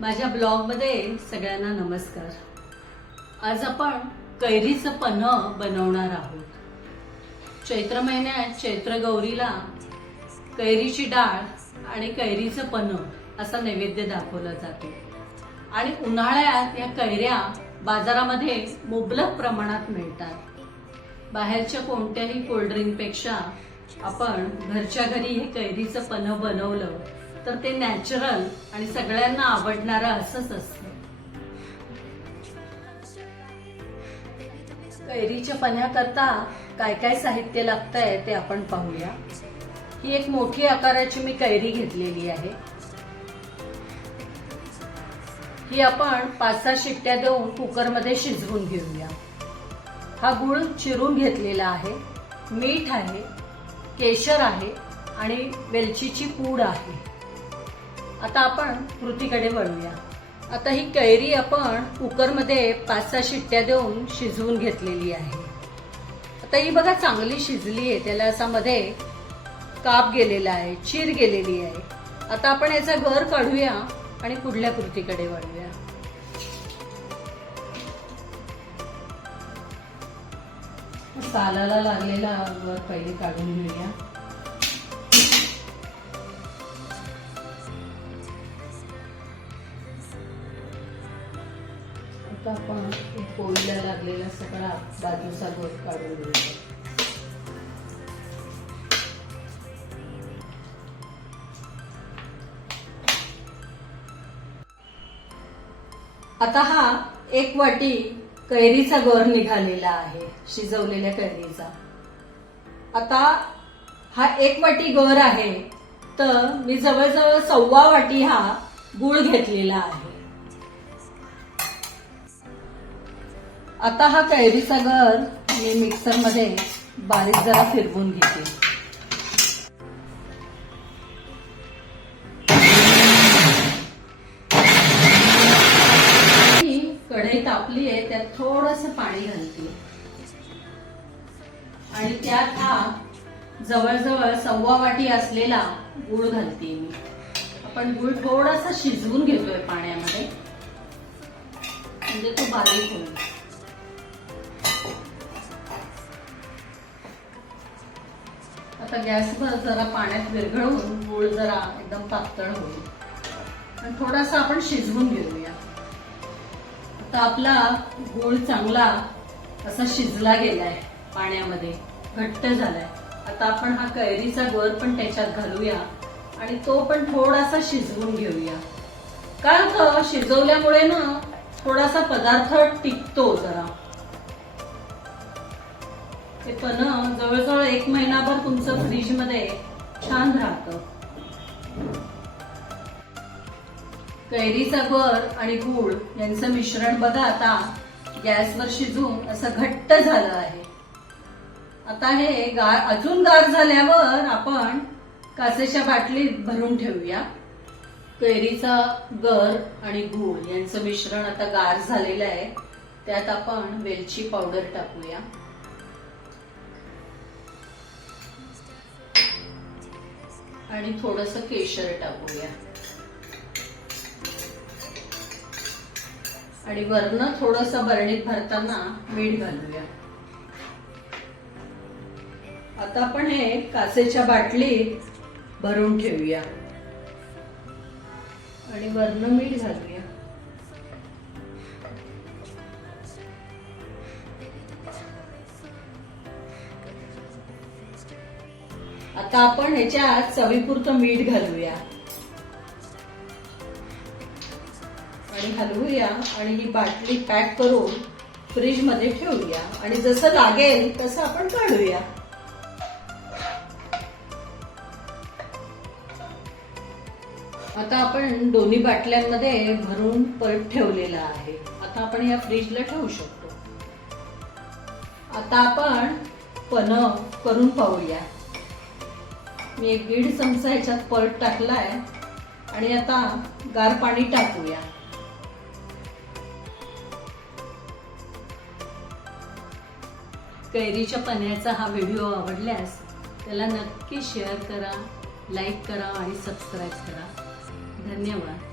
माझ्या ब्लॉगमध्ये सगळ्यांना नमस्कार. आज आपण कैरीचं पन्ह बनवणार आहोत. चैत्र महिन्यात चैत्र गौरीला कैरीची डाळ आणि कैरीचं पन्ह असा नैवेद्य दाखवला जातो. आणि उन्हाळ्यात या कैऱ्या बाजारामध्ये मुबलक प्रमाणात मिळतात. बाहेरच्या कोणत्याही कोल्ड्रिंकपेक्षा आपण घरच्या घरी हे कैरीचं पन्ह बनवलं तर ते नॅचरल आणि सगळ्यांना आवडणारं असंच असतं. कैरीच्या पण्याकरता काय काय साहित्य लागतंय ते आपण पाहूया. ही एक मोठी आकाराची मी कैरी घेतलेली आहे. ही आपण पाच सहा शिट्ट्या देऊन कुकरमध्ये शिजवून घेऊया. हा गुळ चिरून घेतलेला आहे. मीठ आहे केशर आहे आणि वेलचीची पूड आहे. आता आपण कृतीकडे वळूया. आता ही कैरी आपण कुकरमध्ये पाच सहा शिट्ट्या देऊन शिजवून घेतलेली आहे. आता ही बघा चांगली शिजली आहे. त्याला असा मध्ये काप गेलेला आहे चीर गेलेली आहे. आता आपण याचा घर काढूया आणि पुढल्या कृतीकडे वळूया. सालाला लागलेला वर पहिले काढून घेऊया. आता आपण पोळीला लागलेला सगळा बाजूचा गोट काढून घेऊया आता हा एक वाटी कैरीचा गोर निघालेला आहे शिजवलेल्या कैरीचा. आता हा एक वाटी गर आहे तर मी जवळजवळ सव्वा वाटी हा गुळ घेतलेला आहे. आता हा कैरीचा गर मी मिक्सरमध्ये बारीक जरा फिरवून घेते. कढई तापली आहे त्यात थोडस पाणी घालते. आणि त्यात हा जवळजवळ सव्वा वाटी असलेला गुळ घालते मी. आपण गुळ थोडासा शिजवून घेतोय पाण्यामध्ये. म्हणजे तो बारीक होईल. आता गॅसवर जरा पाण्यात विरघळवून गुळ जरा एकदम पातळ होईल आणि थोडासा आपण शिजवून घेऊया. आता आपला गुळ चांगला असा शिजला गेलाय पाण्यामध्ये घट्ट झालाय. आता आपण हा कैरीचा गर पण त्याच्यात घालूया आणि तो पण थोडासा शिजवून घेऊया. कारण का? शिजवल्यामुळे ना थोडासा पदार्थ टिकतो जरा. ते पण जवळजवळ एक महिनाभर तुमचं फ्रीजमध्ये छान राहतं. कैरीचा गर आणि गूळ यांचं मिश्रण बघा आता. गॅसवर शिजून असं घट्ट झालं आहे. आता हे गार अजून गार झाल्यावर आपण काचेच्या बाटलीत भरून ठेवूया. कैरीचा गर आणि गूळ यांचं मिश्रण आता गार झालेलं आहे. त्यात आपण वेलची पावडर टाकूया. आणि थोडस केशर टाकूया. आणि वरनं थोडस बरणीत भरताना मीठ घालूया. आता आपण हे काचेच्या बाटलीत भरून ठेवूया. आणि वरनं मीठ घालूया. आता आपण ह्याच्यात चवीपुरतं मीठ घालूया. आणि हलवूया आणि ही बाटली पॅक करून फ्रीजमध्ये ठेवूया. आणि जसं लागेल तसं आपण काढूया. आता आपण दोन्ही बाटल्यांमध्ये भरून परत ठेवलेला आहे. आता आपण या फ्रीजला ठेवू शकतो. आता आपण पन करून पाहूया. मी एक दीड चमचा ह्याच्यात परत टाकलाय. आणि आता गार पाणी टाकूया. कैरीच्या पन्ह्याचा हा व्हिडिओ आवडल्यास त्याला नक्की शेअर करा लाईक करा आणि सबस्क्राईब करा. धन्यवाद.